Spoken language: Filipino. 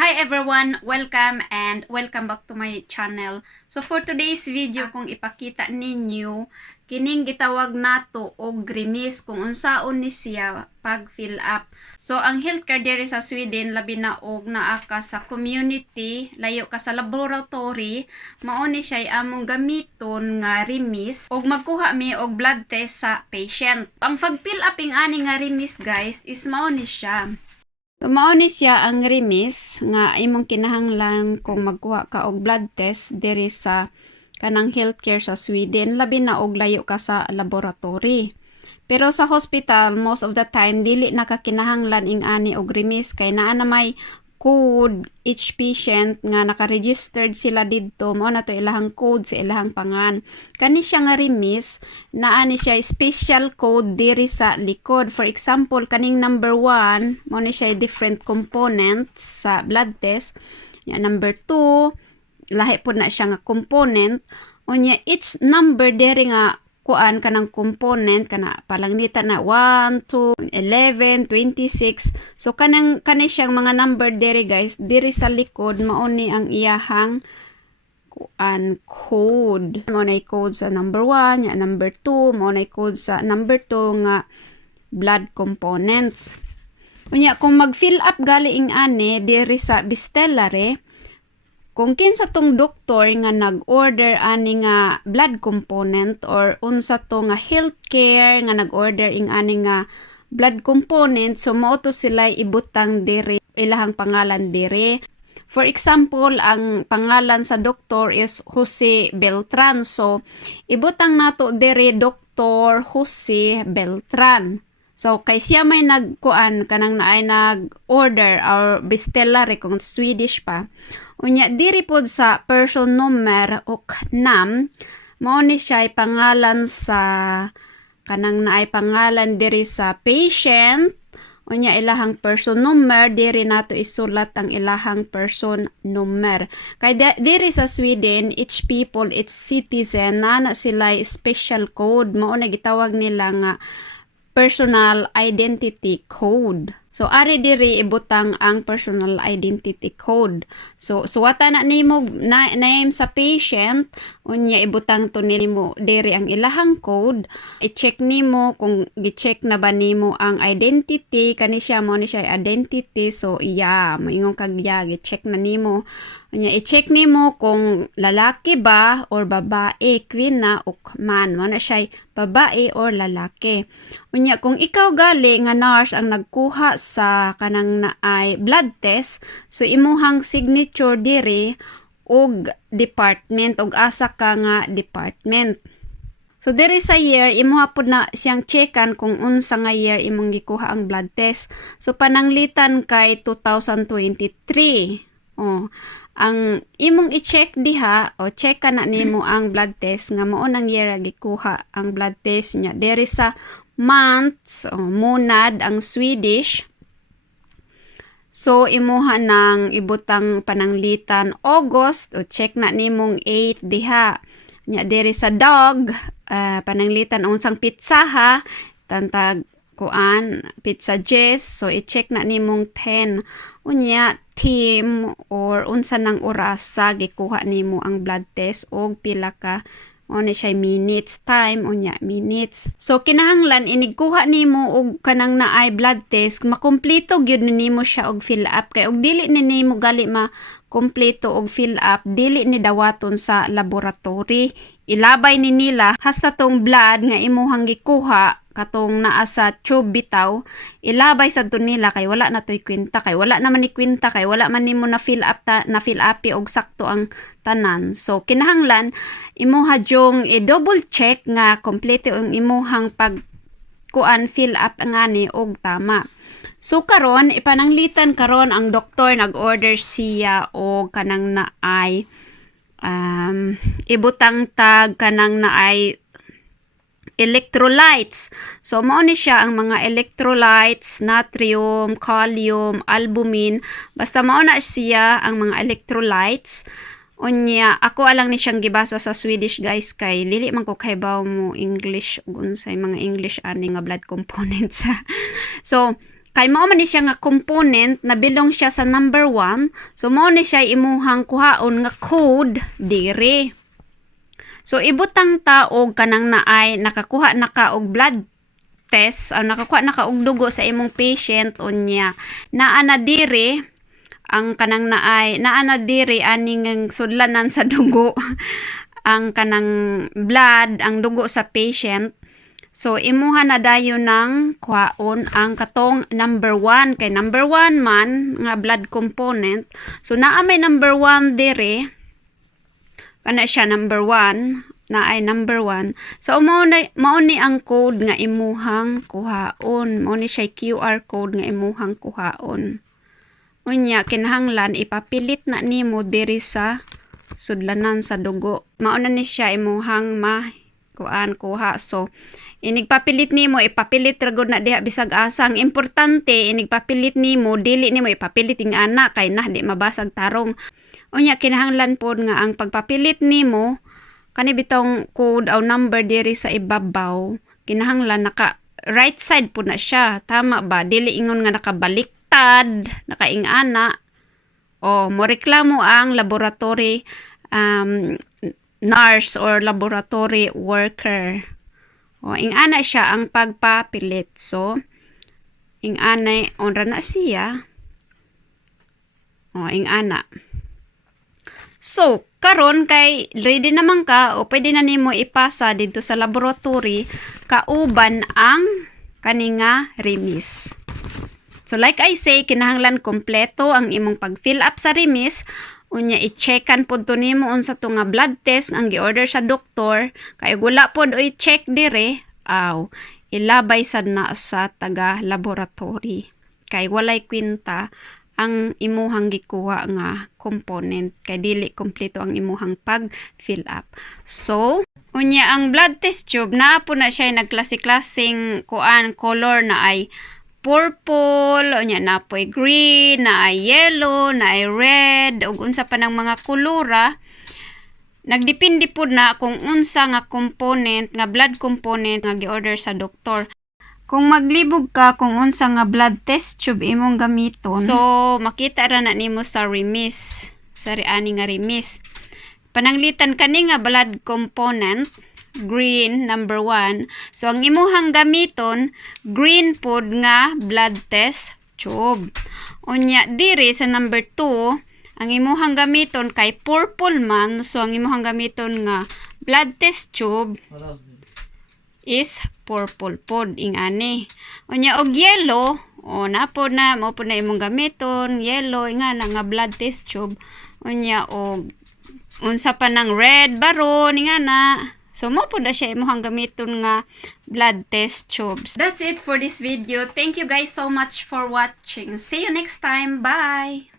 Hi everyone! Welcome and welcome back to my channel. So for today's video, kung ipakita ninyo, kining gitawag nato og grimis kung unsaon ni siya pag fill up. So ang healthcare diri sa Sweden, labi na og naa ka sa community, layo ka sa laboratory, mao ni siya among gamiton nga remis og magkuha mi og blood test sa patient. Ang pag fill up ing ani nga remis guys is mao ni siya. Mao ni siya ang remis nga imong kinahanglan kung magkuha ka og blood test diri sa kanang healthcare sa Sweden, labi na og layo ka sa laboratory. Pero sa hospital, most of the time dili na ka kinahanglan ing ani og remis kay naa na may code each patient nga naka-registered sila didto, mao na to ilahang code sa ilahang pangan. Kani siya nga remis, naa ni siya special code diri sa likod. For example, kaning number 1, mao ni siya different components sa blood test. Number 2, lahi po na siya nga component. Unya each number diri nga kuan kanang component kana palangitan na 1, 2, 11, 26. So kani siyang mga number diri guys, diri sa likod mao ni ang iyahang kuan code. Mao na code sa number 1, ya number 2, mao na code sa number 2 nga blood components. Unya kung mag-fill up gali ing ani diri sa Bistellare, kung kinsa tong doktor nga nag-order ani nga blood component or unsa to nga healthcare nga nag-order ing ani nga blood component, so mao to sila ibutang diri ilahang pangalan diri. For example, ang pangalan sa doktor is Jose Beltran, so ibutang nato diri Dr. Jose Beltran. So kay siya may nagkuan kanang naay nag-order or Bistellare kung Swedish pa. Unya diri pod sa person number o nam, mao ni siya pangalan sa kanang naay pangalan diri sa patient. Unya ilahang person number diri nato isulat ang ilahang person number. Kay diri sa Sweden, each people, each citizen na sila special code, mao na gitawag nila nga personal identity code. So ari diri ibutang ang personal identity code. So suwata na nimo name sa patient, unya ibutang to nimo diri ang ilahang code. I-check nimo kung gi-check na ba nimo ang identity, kani siya mo ni siya identity. So moingon kag gi-check na nimo. Unya i-check nimo kung lalaki ba or babae, queen na o man, mo na siya babae or lalaki. Unya kung ikaw gali nga nurse ang nagkuha sa kanang naay blood test, so imuhang signature diri og department og asa ka nga department. So diri sa year imuha pud na siyang checkan kung unsa nga year imong gikuha ang blood test. So pananglitan kay 2023. Ang imong i-check diha o check ka na nimo ang blood test nga mao nang year gikuha ang blood test nya diri sa months o monad ang Swedish. So imuha nang ibutang pananglitan August o check na nimong 8 diha. Nya diri sa dog pananglitan unsang pizza ha, tantag kuan pizza Jess, so i-check na nimong 10. Unya team or unsa nang oras sa gikuha nimo ang blood test og pila ka ni siya minutes, time unya minutes. So kinahanglan inigkuha nimo og kanang naay blood test, makumpleto gyud nimo siya og fill up kay og dili ni nimo gali kompleto og fill up, dili ni dawaton sa laboratory. Ilabay ni nila hasta tong blood nga imuhang gikuha katong naa sa tube bitaw, ilabay sa nila kay wala na toy kwenta, kay wala naman ni kwenta, kay wala man nimo na fill up og sakto ang tanan. So kinahanglan imuha jong i-double check nga kompleto ang imuhang pag fill up ngani og tama. So karon ipananglitan karon ang doktor nag-order siya og kanang naay ibutang tag kanang naay electrolytes. So mao ni siya ang mga electrolytes, natrium, kalium, albumin, basta mao na siya ang mga electrolytes. Unya ako alang ni siyang gibasa sa Swedish guys kay dili man ko kaybaw mo English unsay mga English ani nga blood components. So Kay mao man ni siya nga component na belong siya sa number 1. So mao ni siya imuhang kuhaon nga code diri. So ibutang ta og kanang naay nakakuha na ka og blood test, nakakuha na ka og dugo sa imong patient unya. Naa na diri ang kanang naay, naa na diri aning sudlanan sa dugo. Ang kanang blood, ang dugo sa patient. So, imuha na dayon ng kuhaon ang katong number 1. Kay number 1 man, nga blood component. So, naa may number 1 dire. Kana siya number 1. Na ay number 1. So, mao ni ang code nga imuhang kuhaon. Mao ni siya QR code nga imuhang kuhaon. Unya, kinahanglan, ipapilit na nimo diri sa sudlanan sa dugo. Mao na ni siya imuhang kuha. So, inigpapilit nimo, ipapilit ragod na diha bisag asang. Importante, inigpapilit nimo, dili nimo ipapilit ing anak kay na di mabasag tarong. Unya kinahanglan pod nga ang pagpapilit nimo kani bitong code o number diri sa ibabaw, kinahanglan naka right side po na siya. Tama ba? Dili ingon nga nakabaliktad, nakaing ana. O mo reklamo ang laboratory nurse or laboratory worker. O, ing ana siya ang pagpapilit. So, ing ana, onra na siya. O, ing ana. So, karon kay ready naman ka o pwede na nimo ipasa dito sa laboratory kauban ang kaninga remis. So, like I say, kinahanglan kompleto ang imong pag-fill up sa remis. Unya i-checkan pod to nimo unsa to nga blood test ang gi-order sa doktor kay wala pod oy check dire ilabay sad na sa taga laboratory kay walay kwenta ang imuhang gikuha nga component kay dili kompleto ang imuhang pag fill up. So unya ang blood test tube naa po na siya nagklase-klaseng color na ay purple, unya na po'y green, na ay yellow, na ay red, ug unsa pa ng mga kulura. Nagdepende po na kung unsa nga component, nga blood component nga gi-order sa doktor. Kung maglibog ka kung unsa nga blood test tube imong gamiton, so makita ra na nimo sa remis, sa ani nga remis. Pananglitan kani nga blood component green number 1. So ang imuhang gamiton green pod nga blood test tube. Unya diri sa number 2 ang imuhang gamiton kay purple man, so ang imuhang gamiton nga blood test tube is purple pod ing ani. Unya og yellow na mo po na imong gamiton yellow nga na nga blood test tube. Unya og unsa pa ng red baron nga na. So, mo po na siya imuhang gamiton nga blood test tubes. That's it for this video. Thank you guys so much for watching. See you next time. Bye!